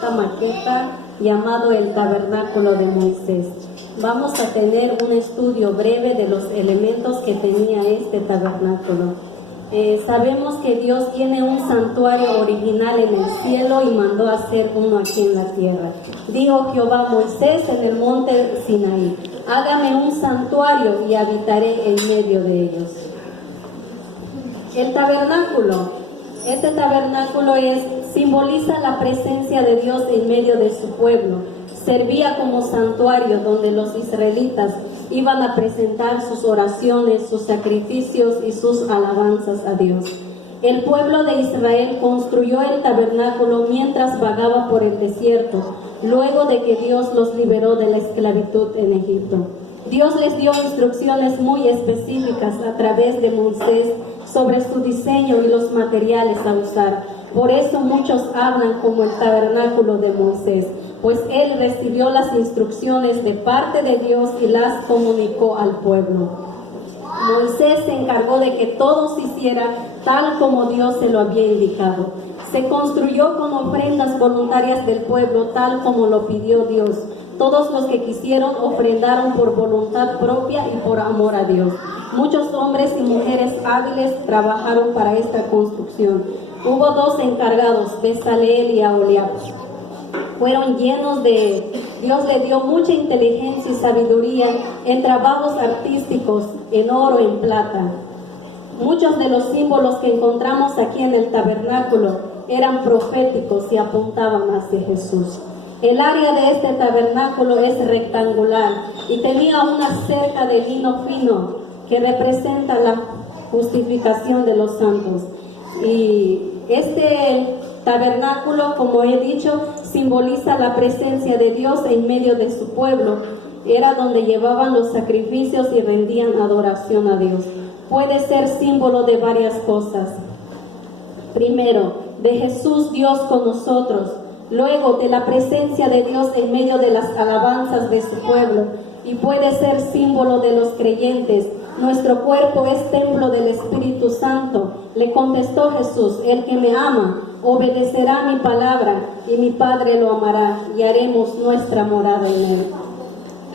esta maqueta llamado el Tabernáculo de Moisés. Vamos a tener un estudio breve de los elementos que tenía este tabernáculo. Sabemos que Dios tiene un santuario original en el cielo y mandó a hacer uno aquí en la tierra. Dijo Jehová a Moisés en el monte Sinaí: hágame un santuario y habitaré en medio de ellos. El tabernáculo, este tabernáculo simboliza la presencia de Dios en medio de su pueblo. Servía como santuario donde los israelitas iban a presentar sus oraciones, sus sacrificios y sus alabanzas a Dios. El pueblo de Israel construyó el tabernáculo mientras vagaba por el desierto, luego de que Dios los liberó de la esclavitud en Egipto. Dios les dio instrucciones muy específicas a través de Moisés sobre su diseño y los materiales a usar. Por eso muchos hablan como el tabernáculo de Moisés, pues él recibió las instrucciones de parte de Dios y las comunicó al pueblo. Moisés se encargó de que todo se hiciera tal como Dios se lo había indicado. Se construyó con ofrendas voluntarias del pueblo, tal como lo pidió Dios. Todos los que quisieron ofrendaron por voluntad propia y por amor a Dios. Muchos hombres y mujeres hábiles trabajaron para esta construcción. Hubo dos encargados, Bezaleel y Aholiab. Fueron llenos Dios le dio mucha inteligencia y sabiduría en trabajos artísticos, en oro, en plata. Muchos de los símbolos que encontramos aquí en el tabernáculo eran proféticos y apuntaban hacia Jesús. El área de este tabernáculo es rectangular y tenía una cerca de lino fino que representa la justificación de los santos. Y este tabernáculo, como he dicho, simboliza la presencia de Dios en medio de su pueblo. Era donde llevaban los sacrificios y rendían adoración a Dios. Puede ser símbolo de varias cosas. Primero, de Jesús Dios con nosotros. Luego, de la presencia de Dios en medio de las alabanzas de su pueblo. Y puede ser símbolo de los creyentes. Nuestro cuerpo es templo del Espíritu Santo. Le contestó Jesús: el que me ama obedecerá mi palabra, y mi Padre lo amará, y haremos nuestra morada en él.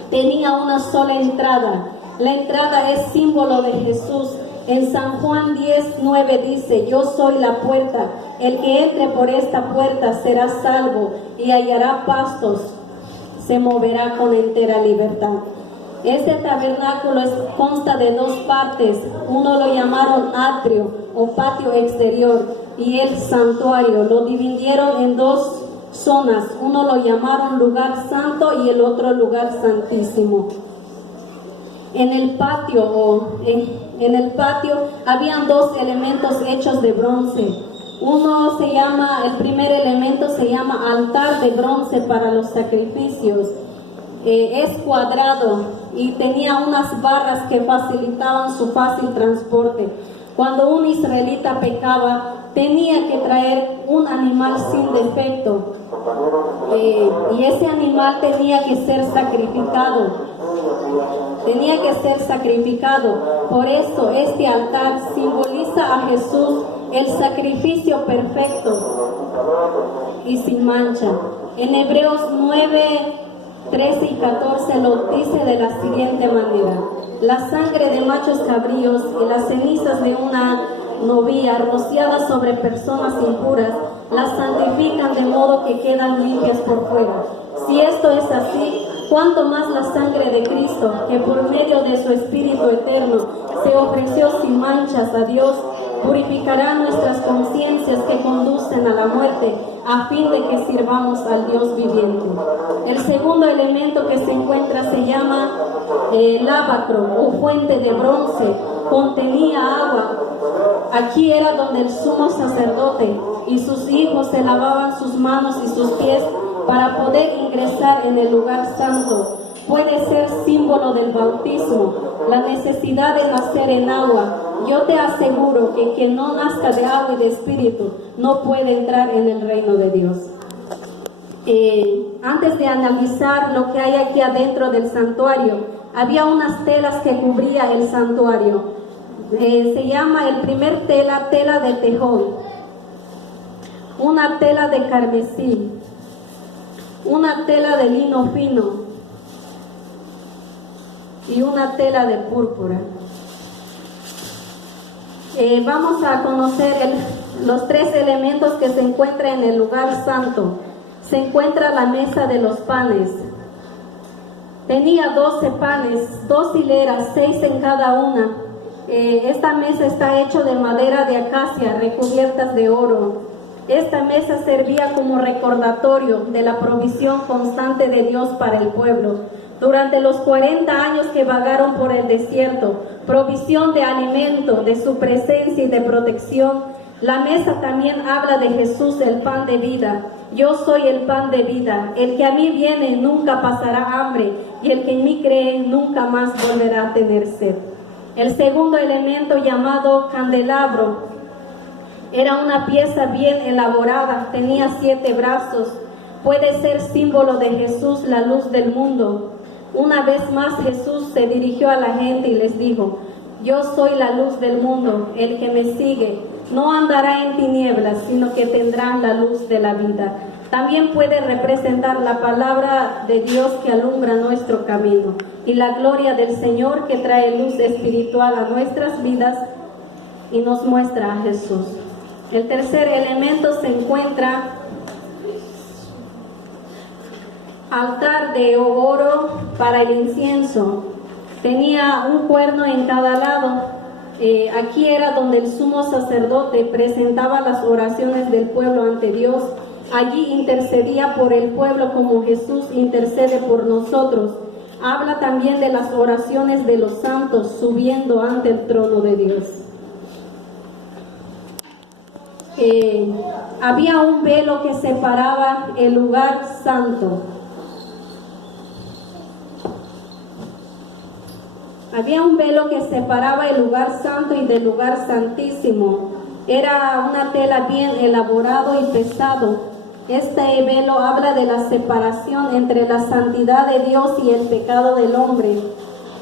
Tenía una sola entrada. La entrada es símbolo de Jesús. En San Juan 10:9 dice: yo soy la puerta, el que entre por esta puerta será salvo y hallará pastos, se moverá con entera libertad. Este tabernáculo consta de dos partes. Uno lo llamaron atrio o patio exterior y el santuario. Lo dividieron en dos zonas. Uno lo llamaron lugar santo y el otro lugar santísimo. En el patio habían dos elementos hechos de bronce. El primer elemento se llama altar de bronce para los sacrificios. Es cuadrado y tenía unas barras que facilitaban su fácil transporte. Cuando un israelita pecaba, tenía que traer un animal sin defecto, y ese animal tenía que ser sacrificado. Por eso este altar simboliza a Jesús, el sacrificio perfecto y sin mancha. En Hebreos 9:13 y 14 lo dice de la siguiente manera: la sangre de machos cabríos y las cenizas de una novia rociadas sobre personas impuras las santifican de modo que quedan limpias por fuera. Si esto es así, cuánto más la sangre de Cristo, que por medio de su Espíritu eterno se ofreció sin manchas a Dios, purificará nuestras conciencias que conducen a la muerte, a fin de que sirvamos al Dios viviente. El segundo elemento que se encuentra se llama lavacro o fuente de bronce. Contenía agua. Aquí era donde el sumo sacerdote y sus hijos se lavaban sus manos y sus pies para poder ingresar en el lugar santo. Puede ser símbolo del bautismo, la necesidad de nacer en agua. Yo te aseguro que quien no nazca de agua y de espíritu no puede entrar en el reino de Dios. Antes de analizar lo que hay aquí adentro del santuario, había unas telas que cubría el santuario. Se llama el primer tela de tejón, una tela de carmesí, una tela de lino fino y una tela de púrpura. Vamos a conocer los tres elementos que se encuentran en el lugar santo. Se encuentra la mesa de los panes. Tenía 12 panes, 2 hileras, 6 en cada una. Esta mesa está hecha de madera de acacia, recubiertas de oro. Esta mesa servía como recordatorio de la provisión constante de Dios para el pueblo. Durante los 40 años que vagaron por el desierto, provisión de alimento, de su presencia y de protección. La mesa también habla de Jesús, el pan de vida. Yo soy el pan de vida. El que a mí viene nunca pasará hambre, y el que en mí cree nunca más volverá a tener sed. El segundo elemento, llamado candelabro, era una pieza bien elaborada, tenía 7 brazos. Puede ser símbolo de Jesús, la luz del mundo. Una vez más Jesús se dirigió a la gente y les dijo: yo soy la luz del mundo, el que me sigue no andará en tinieblas, sino que tendrá la luz de la vida. También puede representar la palabra de Dios que alumbra nuestro camino y la gloria del Señor que trae luz espiritual a nuestras vidas y nos muestra a Jesús. El tercer elemento se encuentra altar de oro para el incienso. Tenía un cuerno en cada lado. Aquí era donde el sumo sacerdote presentaba las oraciones del pueblo ante Dios. Allí intercedía por el pueblo como Jesús intercede por nosotros. Habla también de las oraciones de los santos subiendo ante el trono de Dios. Había un velo que separaba el lugar santo. Había un velo que separaba el lugar santo y del lugar santísimo. Era una tela bien elaborado y pesado. Este velo habla de la separación entre la santidad de Dios y el pecado del hombre.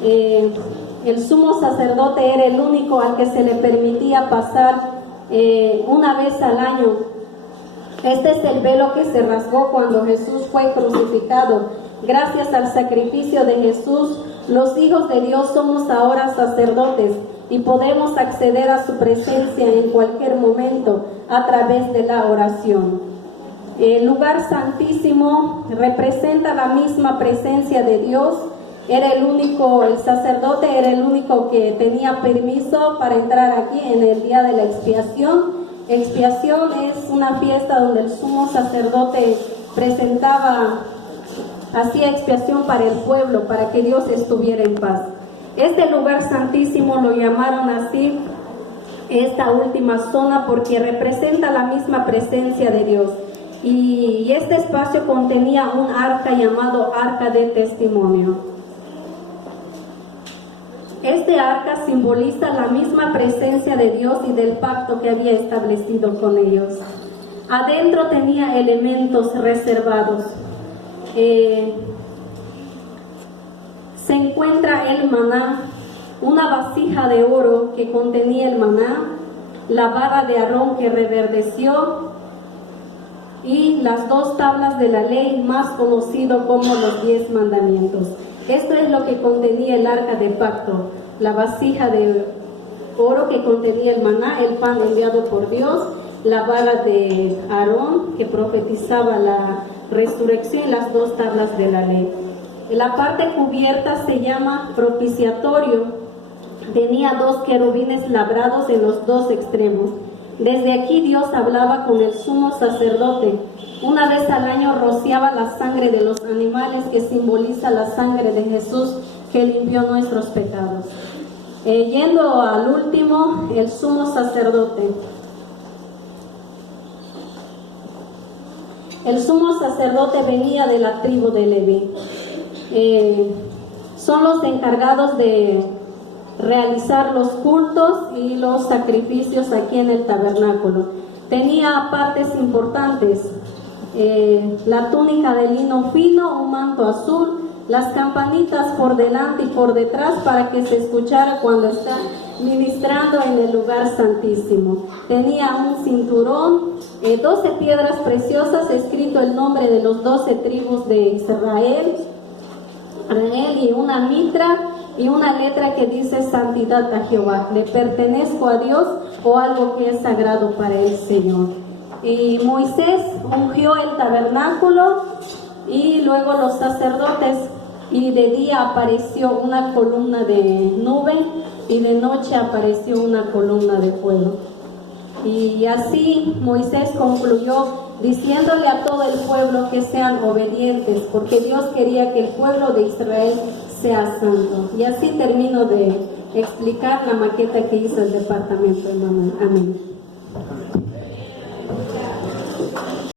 El sumo sacerdote era el único al que se le permitía pasar una vez al año. Este es el velo que se rasgó cuando Jesús fue crucificado. Gracias al sacrificio de Jesús, los hijos de Dios somos ahora sacerdotes y podemos acceder a su presencia en cualquier momento a través de la oración. El lugar santísimo representa la misma presencia de Dios. El sacerdote era el único que tenía permiso para entrar aquí en el día de la expiación. Expiación es una fiesta donde el sumo sacerdote hacía expiación para el pueblo, para que Dios estuviera en paz. Este lugar santísimo lo llamaron así, esta última zona, porque representa la misma presencia de Dios. Y este espacio contenía un arca llamado Arca de Testimonio. Este arca simboliza la misma presencia de Dios y del pacto que había establecido con ellos. Adentro tenía elementos reservados. Se encuentra el maná, una vasija de oro que contenía el maná, la vara de Aarón que reverdeció y las 2 tablas de la ley, más conocido como los 10 mandamientos. Esto es lo que contenía el arca de pacto: la vasija de oro que contenía el maná, el pan enviado por Dios, la vara de Aarón que profetizaba la resurrección y las 2 tablas de la ley. La parte cubierta se llama propiciatorio. Tenía 2 querubines labrados en los 2 extremos. Desde aquí Dios hablaba con el sumo sacerdote. Una vez al año rociaba la sangre de los animales, que simboliza la sangre de Jesús que limpió nuestros pecados. Yendo al último, el sumo sacerdote. El sumo sacerdote venía de la tribu de Leví. Son los encargados de realizar los cultos y los sacrificios aquí en el tabernáculo. Tenía partes importantes: la túnica de lino fino, un manto azul, las campanitas por delante y por detrás para que se escuchara cuando está ministrando en el lugar santísimo. Tenía un cinturón, 12 piedras preciosas, escrito el nombre de los 12 tribus de Israel, y una mitra y una letra que dice santidad a Jehová, le pertenezco a Dios, o algo que es sagrado para el Señor. Y Moisés ungió el tabernáculo, y luego los sacerdotes, y de día apareció una columna de nube y de noche apareció una columna de fuego. Y así Moisés concluyó diciéndole a todo el pueblo que sean obedientes, porque Dios quería que el pueblo de Israel sea santo. Y así termino de explicar la maqueta que hizo el departamento, hermano. Amén.